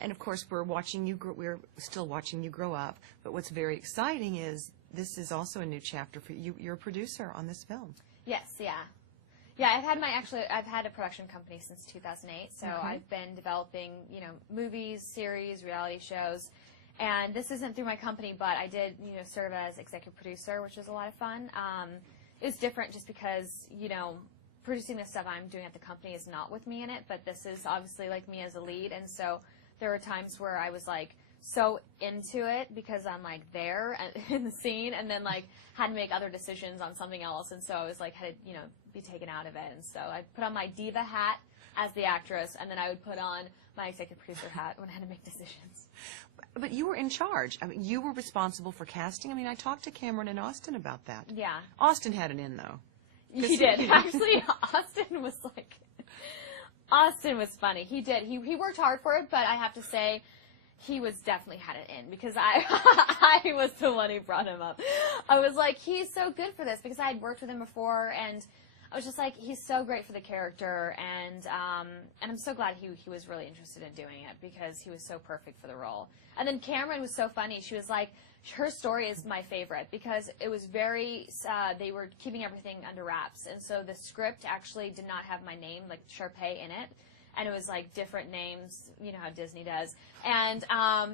And of course, we're still watching you grow up. But what's very exciting is this is also a new chapter for you. You're a producer on this film. Yes, yeah. Yeah, I've had a production company since 2008, so I've been developing, movies, series, reality shows, and this isn't through my company, but I did, serve as executive producer, which was a lot of fun. It was different just because, producing the stuff I'm doing at the company is not with me in it, but this is obviously like me as a lead, and so there were times where I was like so into it because I'm like there in the scene, and then like had to make other decisions on something else, and so I was like had to be taken out of it, and so I put on my diva hat as the actress, and then I would put on my executive producer hat when I had to make decisions. But you were in charge. I mean, you were responsible for casting. I mean, I talked to Cameron and Austin about that. Yeah. Austin had an in though. He did. Actually, Austin was funny. He did. He worked hard for it, but I have to say, he was definitely had it in because I was the one who brought him up. I was like, he's so good for this because I had worked with him before, and I was just like, he's so great for the character, and I'm so glad he was really interested in doing it because he was so perfect for the role. And then Cameron was so funny. She was like, her story is my favorite because it was very, they were keeping everything under wraps, and so the script actually did not have my name, like Sharpay, in it. And it was like different names, you know how Disney does. And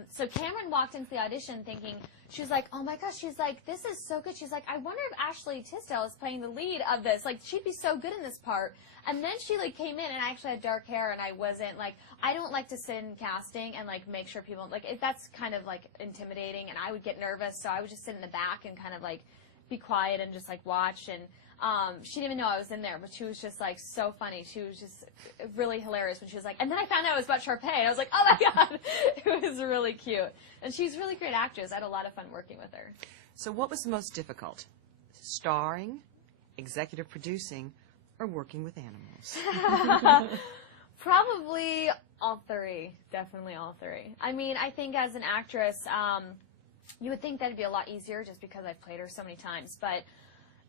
so Cameron walked into the audition thinking, she was like, oh my gosh, she's like, this is so good. She's like, I wonder if Ashley Tisdale is playing the lead of this. Like, she'd be so good in this part. And then she like came in, and I actually had dark hair, and I wasn't like, I don't like to sit in casting and like make sure people, like, that's kind of like intimidating, and I would get nervous. So I would just sit in the back and kind of like be quiet and just like watch. And she didn't even know I was in there, but she was just like so funny. She was just really hilarious when she was like, and then I found out it was about Sharpay. I was like, oh my God, it was really cute. And she's a really great actress. I had a lot of fun working with her. So what was the most difficult? Starring, executive producing, or working with animals? Probably all three. Definitely all three. I mean, I think as an actress, you would think that it'd be a lot easier just because I've played her so many times, but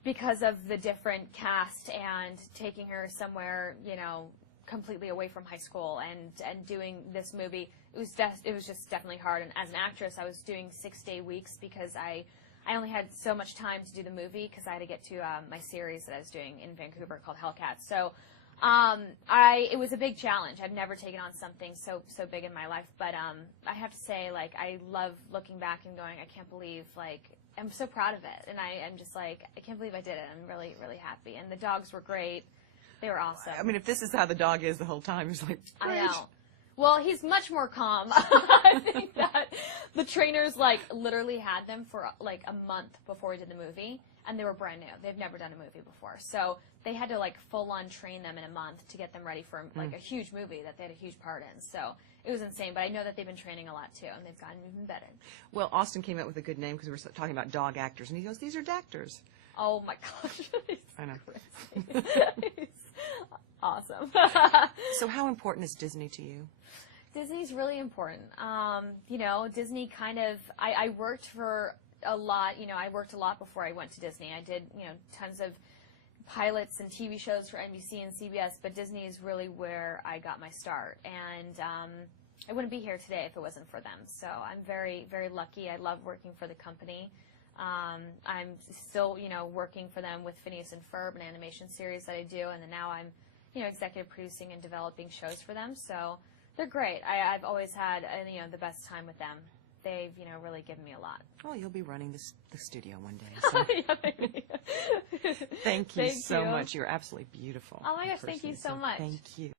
because of the different cast and taking her somewhere, you know, completely away from high school and doing this movie, it was just definitely hard. And as an actress, I was doing 6-day weeks because I only had so much time to do the movie because I had to get to my series that I was doing in Vancouver called Hellcats. So it was a big challenge. I've never taken on something so big in my life, but I have to say, like, I love looking back and going, I can't believe, like, I'm so proud of it, and I'm just like, I can't believe I did it. I'm really, really happy, and the dogs were great. They were awesome. I mean, if this is how the dog is the whole time, it's like, great. I know. Well, he's much more calm. I think that the trainers, like, literally had them for, like, a month before we did the movie, and they were brand new. They've never done a movie before. So they had to, like, full-on train them in a month to get them ready for, like, a huge movie that they had a huge part in. So it was insane. But I know that they've been training a lot, too, and they've gotten even better. Well, Austin came up with a good name because we were talking about dog actors, and he goes, these are dactors. Oh, my gosh. I know. He's awesome. So how important is Disney to you? Disney's really important. You know, Disney kind of, I worked for a lot, you know, I worked a lot before I went to Disney. I did, you know, tons of pilots and TV shows for NBC and CBS, but Disney is really where I got my start. And I wouldn't be here today if it wasn't for them. So I'm very, very lucky. I love working for the company. I'm still, you know, working for them with Phineas and Ferb, an animation series that I do, and then now I'm, you know, executive producing and developing shows for them. So they're great. I've always had, you know, the best time with them. They've, you know, really given me a lot. Well, you'll be running the studio one day. So. Yeah, maybe. Thank you so much. You're absolutely beautiful. Oh my gosh, thank you so much. Thank you.